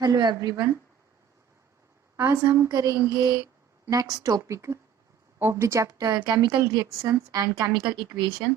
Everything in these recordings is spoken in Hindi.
Hello everyone. आज हम करेंगे next topic of the chapter chemical reactions and chemical equation.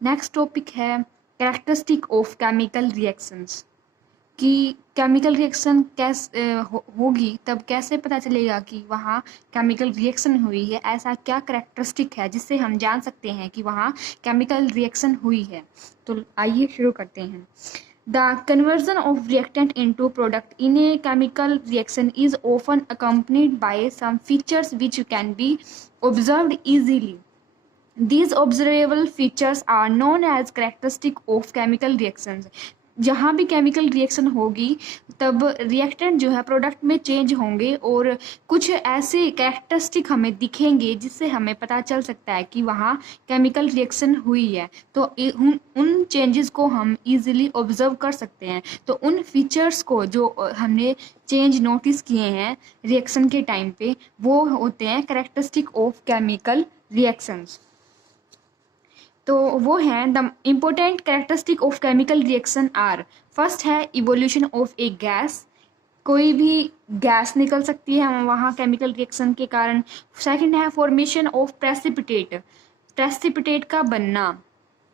Next topic है कैरेक्टरिस्टिक ऑफ केमिकल रिएक्शंस, कि केमिकल रिएक्शन होगी तब कैसे पता चलेगा कि वहाँ केमिकल रिएक्शन हुई है। ऐसा क्या कैरेक्टरिस्टिक है जिससे हम जान सकते हैं कि वहाँ केमिकल रिएक्शन हुई है। तो आइए शुरू करते हैं। The conversion of reactant into product in a chemical reaction is often accompanied by some features which can be observed easily. These observable features are known as characteristic of chemical reactions. जहाँ भी केमिकल रिएक्शन होगी तब रिएक्टेंट जो है प्रोडक्ट में चेंज होंगे और कुछ ऐसे कैरेक्टरिस्टिक हमें दिखेंगे जिससे हमें पता चल सकता है कि वहाँ केमिकल रिएक्शन हुई है। तो उन चेंजेस को हम इजीली ऑब्जर्व कर सकते हैं। तो उन फीचर्स को जो हमने चेंज नोटिस किए हैं रिएक्शन के टाइम पे वो होते हैं कैरेक्टरिस्टिक ऑफ केमिकल रिएक्शंस। तो वो हैं the important characteristic of chemical reaction are. First है इवोल्यूशन ऑफ ए गैस, कोई भी गैस निकल सकती है वहाँ केमिकल रिएक्शन के कारण। सेकंड है फॉर्मेशन ऑफ प्रेसिपिटेट, प्रेसिपिटेट का बनना।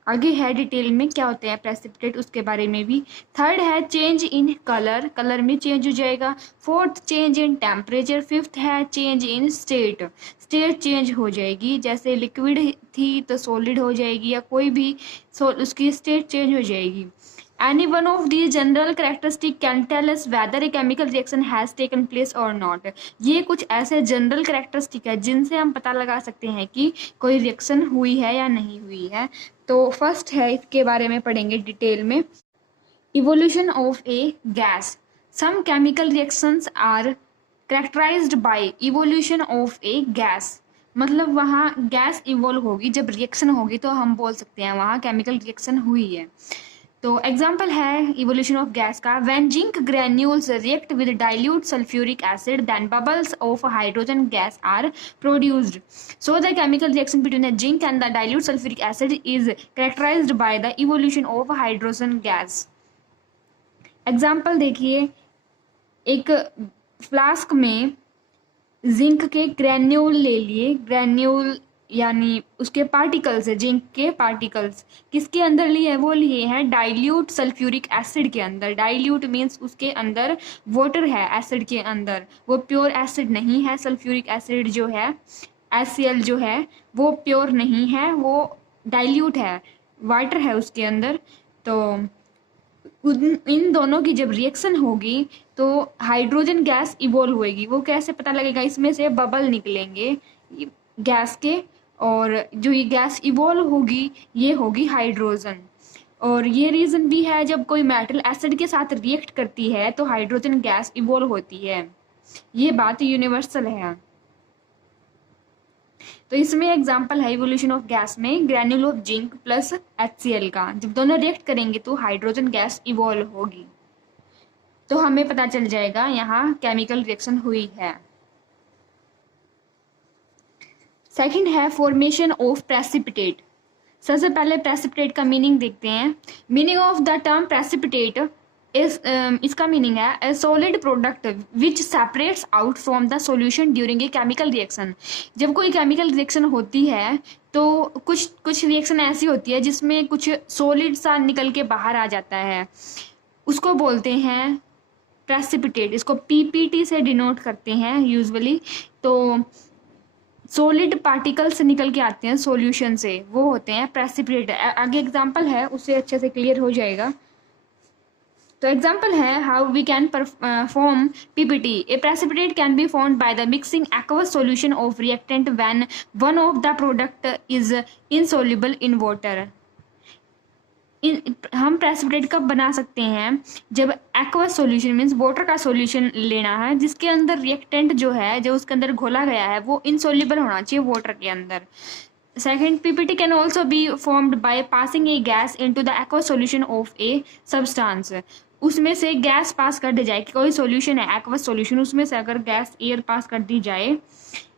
आगे है डिटेल में क्या होते हैं प्रेसिपिटेट, उसके बारे में भी। थर्ड है चेंज इन कलर, कलर में चेंज हो जाएगा। Fourth change in temperature. Fifth है change in state, state change हो जाएगी, जैसे लिक्विड थी तो सॉलिड हो जाएगी या कोई भी उसकी स्टेट चेंज हो जाएगी। Any one of these general characteristics can tell us whether a chemical reaction has taken place or not. ये कुछ ऐसे जनरल कैरेक्टरिस्टिक है जिनसे हम पता लगा सकते हैं कि कोई रिएक्शन हुई है या नहीं हुई है। तो फर्स्ट है, इसके बारे में पढ़ेंगे डिटेल में। Evolution of a gas. Some chemical reactions are characterized by evolution of a gas. मतलब वहाँ गैस इवोल्व होगी, जब रिएक्शन होगी तो हम बोल सकते हैं वहाँ केमिकल रिएक्शन हुई है। तो एग्जाम्पल है इवोल्यूशन ऑफ गैस का, when zinc granules react with dilute sulphuric acid then bubbles of hydrogen gas are produced. So the chemical reaction between the zinc and the dilute sulphuric acid is characterized by the evolution of hydrogen gas. Example देखिए, एक फ्लास्क में जिंक के ग्रेन्यूल ले लिए, ग्रेन्यूल यानी उसके पार्टिकल्स है, जिंक के पार्टिकल्स किसके अंदर लिए हैं, वो लिए हैं डाइल्यूट सल्फ्यूरिक एसिड के अंदर। डाइल्यूट मीन्स उसके अंदर वाटर है, एसिड के अंदर, वो प्योर एसिड नहीं है। सल्फ्यूरिक एसिड जो है HCl जो है वो प्योर नहीं है, वो डाइल्यूट है, वाटर है उसके अंदर। तो इन दोनों की जब रिएक्शन होगी तो हाइड्रोजन गैस इवोल्व होएगी। वो कैसे पता लगेगा, इसमें से बबल निकलेंगे गैस के, और जो ये गैस इवोल्व होगी ये होगी हाइड्रोजन। और ये रीज़न भी है, जब कोई मेटल एसिड के साथ रिएक्ट करती है तो हाइड्रोजन गैस इवोल्व होती है। ये बात यूनिवर्सल है। तो इसमें एग्जांपल है इवोल्यूशन ऑफ गैस में granule of zinc plus HCl का, जब दोनों रिएक्ट करेंगे तो हाइड्रोजन गैस इवोल्व होगी। तो हमें पता चल जाएगा यहाँ केमिकल रिएक्शन हुई है। सेकंड है फॉर्मेशन ऑफ प्रेसिपिटेट। सबसे पहले प्रेसिपिटेट का मीनिंग देखते हैं। Meaning of the term precipitate इस इसका मीनिंग है ए solid product which separates out from the solution during a chemical reaction. जब कोई केमिकल रिएक्शन होती है तो कुछ रिएक्शन ऐसी होती है जिसमें कुछ सॉलिड सा निकल के बाहर आ जाता है, उसको बोलते हैं प्रेसिपिटेट। इसको PPT से डिनोट करते हैं यूजुअली। तो सॉलिड पार्टिकल्स निकल के आते हैं सॉल्यूशन से, वो होते हैं प्रेसिपिटेट। आगे एग्जांपल है, उससे अच्छे से क्लियर हो जाएगा। तो एग्जाम्पल है how we can form PPT। A precipitate can be formed by the mixing aqueous solution of reactant when one of the product is insoluble in water. हम प्रेसिपिटेट कब बना सकते हैं, जब एक्वस सॉल्यूशन मीन्स वाटर का सॉल्यूशन लेना है जिसके अंदर रिएक्टेंट जो है, जो उसके अंदर घोला गया है, वो इनसॉल्युबल होना चाहिए वाटर के अंदर। Second, PPT can also be formed by passing a gas into the aqueous solution of a substance। उसमें से गैस पास कर दी जाए, कोई सॉल्यूशन है एक्वस सॉल्यूशन, उसमें से अगर गैस एयर पास कर दी जाए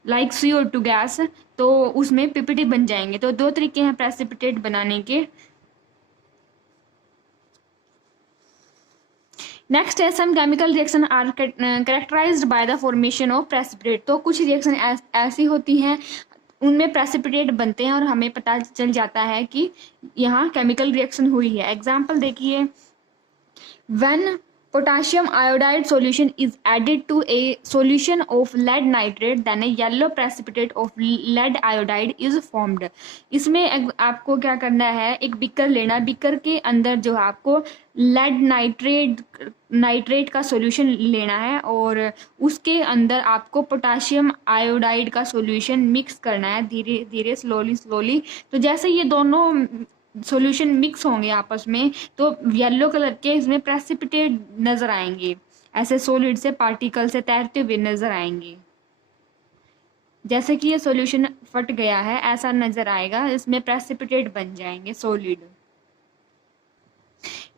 लाइक CO2 गैस, तो उसमें PPT बन जाएंगे। तो दो तरीके हैं प्रेसिपिटेट बनाने के। नेक्स्ट है some chemical reaction are characterized by the formation of precipitate. तो कुछ रिएक्शन ऐसी होती हैं उनमें प्रेसिपिटेट बनते हैं और हमें पता चल जाता है कि यहाँ केमिकल रिएक्शन हुई है। एग्जाम्पल देखिए, when potassium iodide solution is added to a solution of lead nitrate then a yellow precipitate of lead iodide is formed। इसमें आपको क्या करना है, एक बीकर लेना, बीकर के अंदर जो है आपको लेड नाइट्रेट का सॉल्यूशन लेना है और उसके अंदर आपको पोटाशियम आयोडाइड का सॉल्यूशन मिक्स करना है धीरे धीरे स्लोली। तो जैसे ये दोनों सॉल्यूशन मिक्स होंगे आपस में तो येलो कलर के इसमें प्रेसिपिटेट नजर आएंगे, ऐसे सॉलिड से पार्टिकल से तैरते हुए नजर आएंगे। जैसे कि ये सॉल्यूशन फट गया है ऐसा नजर आएगा, इसमें प्रेसिपिटेट बन जाएंगे सॉलिड।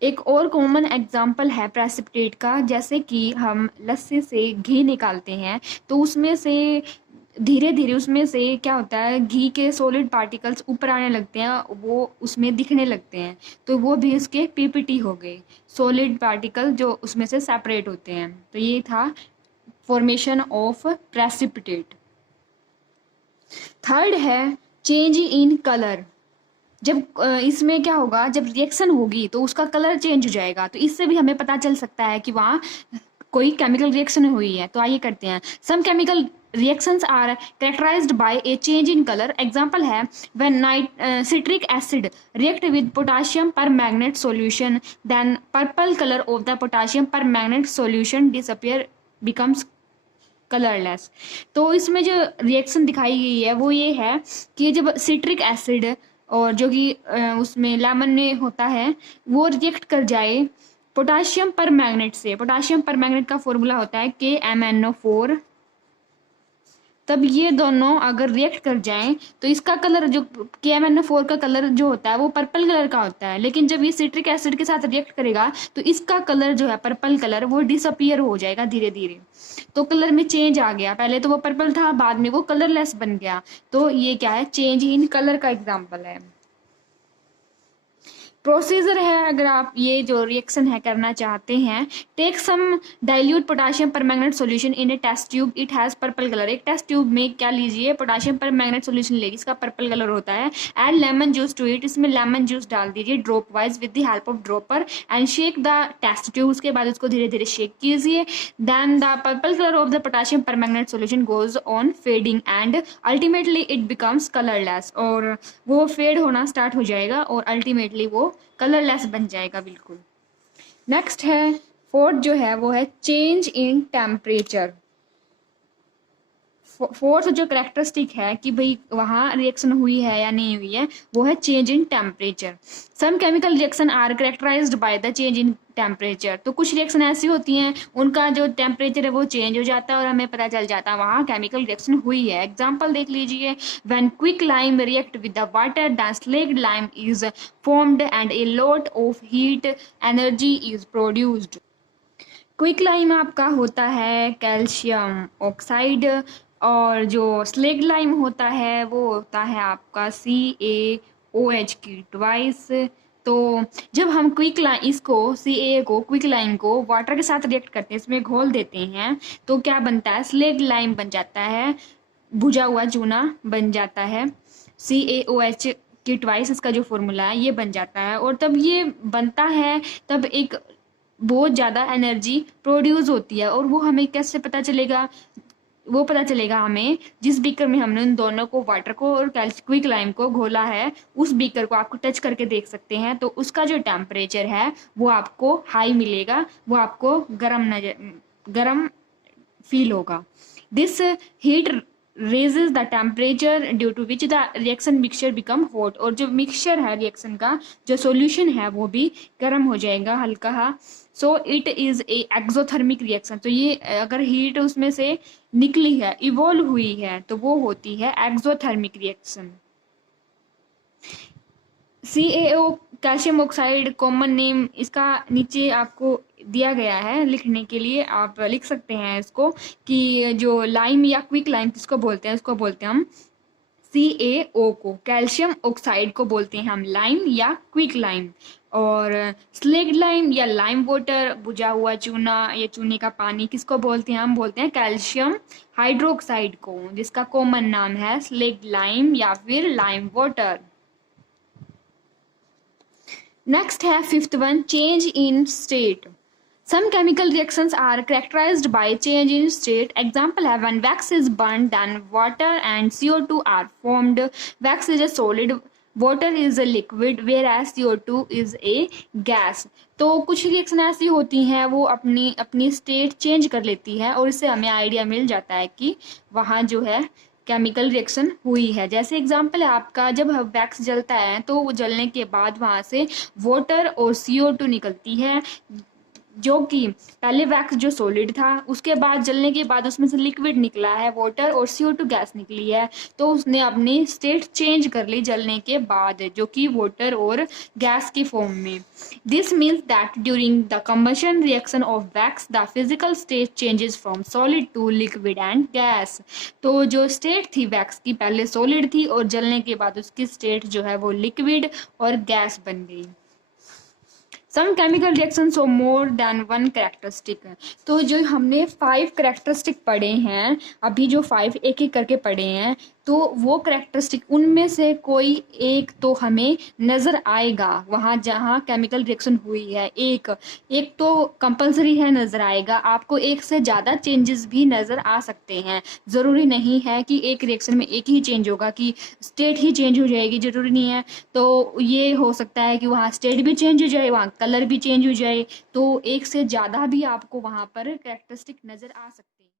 एक और कॉमन एग्जांपल है प्रेसिपिटेट का, जैसे कि हम लस्सी से घी निकालते हैं तो उसमें से धीरे धीरे उसमें से क्या होता है, घी के सॉलिड पार्टिकल्स ऊपर आने लगते हैं, वो उसमें दिखने लगते हैं, तो वो भी उसके पीपीटी हो गए, सॉलिड पार्टिकल जो उसमें से सेपरेट होते हैं। तो ये था फॉर्मेशन ऑफ प्रेसिपिटेट। थर्ड है चेंज इन कलर। जब इसमें क्या होगा, जब रिएक्शन होगी तो उसका कलर चेंज हो जाएगा, तो इससे भी हमें पता चल सकता है कि वहाँ कोई केमिकल रिएक्शन हुई है। तो आइए करते हैं। Some chemical reactions are characterized by a change in color। Example है when citric acid react with potassium permanganate solution then purple color of the potassium permanganate solution disappear becomes colourless. तो इसमें जो रिएक्शन दिखाई गई है वो ये है कि जब सिट्रिक एसिड और जो कि उसमें लेमन में होता है वो रिएक्ट कर जाए पोटाशियम परमैंगनेट से। पोटाशियम परमैंगनेट का फॉर्मूला होता है KMnO4। तब ये दोनों अगर रिएक्ट कर जाएं तो इसका कलर जो KMnO4 का कलर जो होता है वो पर्पल कलर का होता है, लेकिन जब ये सिट्रिक एसिड के साथ रिएक्ट करेगा तो इसका कलर जो है पर्पल कलर वो डिसअपियर हो जाएगा धीरे धीरे। तो कलर में चेंज आ गया, पहले तो वो पर्पल था बाद में वो कलरलेस बन गया। तो ये क्या है, चेंज इन कलर का एग्जाम्पल है। प्रोसीजर है, अगर आप ये जो रिएक्शन है करना चाहते हैं, take some dilute potassium permanganate solution in a test tube it has purple colour. एक टेस्ट ट्यूब में क्या लीजिए, पोटाशियम परमैंगनेट सॉल्यूशन लीजिए, इसका पर्पल कलर होता है। Add lemon juice to it, इसमें लेमन जूस डाल दीजिए dropwise with the help of dropper and shake the test tube. उसके बाद उसको धीरे धीरे शेक कीजिए। Then the purple colour of the potassium permanganate solution goes on fading and ultimately it becomes colourless. और वो फेड होना स्टार्ट हो जाएगा और अल्टीमेटली वो कलरलेस बन जाएगा बिल्कुल। नेक्स्ट है फोर्थ जो है वो है चेंज इन टेम्परेचर। फोर्थ जो करेक्टरिस्टिक है कि भाई वहाँ रिएक्शन हुई है या नहीं हुई है वो है change in temperature. Some chemical reaction are characterized by the change in temperature. तो कुछ रिएक्शन ऐसी होती हैं उनका जो टेम्परेचर है वो चेंज हो जाता है और हमें पता चल जाता है वहाँ केमिकल रिएक्शन हुई है। एग्जाम्पल देख लीजिए, when quick lime react with the water the slaked lime is formed and a lot of heat energy is produced. Quick lime आपका होता है कैल्शियम ऑक्साइड और जो स्लेक्ड लाइम होता है वो होता है आपका CaOH की ट्वाइस। तो जब हम क्विक लाइम इसको CaO को क्विक लाइम को वाटर के साथ रिएक्ट करते हैं, इसमें घोल देते हैं, तो क्या बनता है, स्लेक्ड लाइम बन जाता है, भुजा हुआ चूना बन जाता है। CaOH की ट्वाइस इसका जो फॉर्मूला है ये बन जाता है और तब ये बनता है तब एक बहुत ज़्यादा एनर्जी प्रोड्यूस होती है। और वो हमें कैसे पता चलेगा, वो पता चलेगा हमें जिस बीकर में हमने उन दोनों को वाटर को और क्विक लाइम को घोला है उस बीकर को आपको टच करके देख सकते हैं, तो उसका जो टेम्परेचर है वो आपको हाई मिलेगा, वो आपको गर्म फील होगा। This heat raises the temperature due to which the reaction mixture become hot। और जो मिक्सचर है रिएक्शन का जो सॉल्यूशन है वो भी गर्म हो जाएगा हल्का हा। So it is a exothermic reaction. तो ये अगर हीट उसमें से निकली है, इवॉल्व हुई है, तो वो होती है exothermic reaction. CaO calcium oxide common name इसका नीचे आपको दिया गया है लिखने के लिए, आप लिख सकते हैं इसको कि जो लाइम या क्विक लाइम किसको बोलते हैं, उसको बोलते हैं हम CaO को, कैल्शियम ऑक्साइड को बोलते हैं हम लाइम या क्विक लाइम, और स्लेक्ड लाइम या लाइम वाटर, बुझा हुआ चूना या चूने का पानी किसको बोलते हैं, हम बोलते हैं कैल्शियम हाइड्रोक्साइड को, जिसका कॉमन नाम है स्लेक्ड लाइम या फिर लाइम वाटर। नेक्स्ट है fifth one, change in state. Some chemical reactions are characterized by change in state. Example है when wax is burned, then water and CO2 are formed. Wax is a solid, water is a liquid, whereas CO2 is a gas. तो कुछ रिएक्शन ऐसी होती हैं वो अपनी अपनी स्टेट चेंज कर लेती है और इससे हमें आइडिया मिल जाता है कि वहाँ जो है केमिकल रिएक्शन हुई है। जैसे एग्जांपल है आपका, जब वैक्स जलता है तो वो जलने के बाद वहाँ से वाटर और CO2 निकलती है, जो कि पहले वैक्स जो सॉलिड था उसके बाद जलने के बाद उसमें से लिक्विड निकला है, वाटर और CO2 गैस निकली है, तो उसने अपनी स्टेट चेंज कर ली जलने के बाद, जो कि वाटर और गैस की फॉर्म में। This means that during the combustion reaction of wax the physical state changes from solid to liquid and gas. तो जो स्टेट थी वैक्स की पहले सॉलिड थी और जलने के बाद उसकी स्टेट जो है वो लिक्विड और गैस बन गई। Some chemical reaction show more than one characteristic. तो जो हमने 5 कैरेक्टरिस्टिक पढ़े हैं अभी, जो 5 एक एक करके पढ़े हैं, तो वो कैरेक्टरिस्टिक उनमें से कोई एक तो हमें नज़र आएगा वहाँ जहाँ केमिकल रिएक्शन हुई है। एक तो कंपलसरी है नज़र आएगा, आपको एक से ज़्यादा चेंजेस भी नज़र आ सकते हैं। ज़रूरी नहीं है कि एक रिएक्शन में एक ही चेंज होगा, कि स्टेट ही चेंज हो जाएगी, ज़रूरी नहीं है। तो ये हो सकता है कि वहाँ स्टेट भी चेंज हो जाए, वहाँ कलर भी चेंज हो जाए, तो एक से ज़्यादा भी आपको वहाँ पर कैरेक्टरिस्टिक नज़र आ सकते हैं।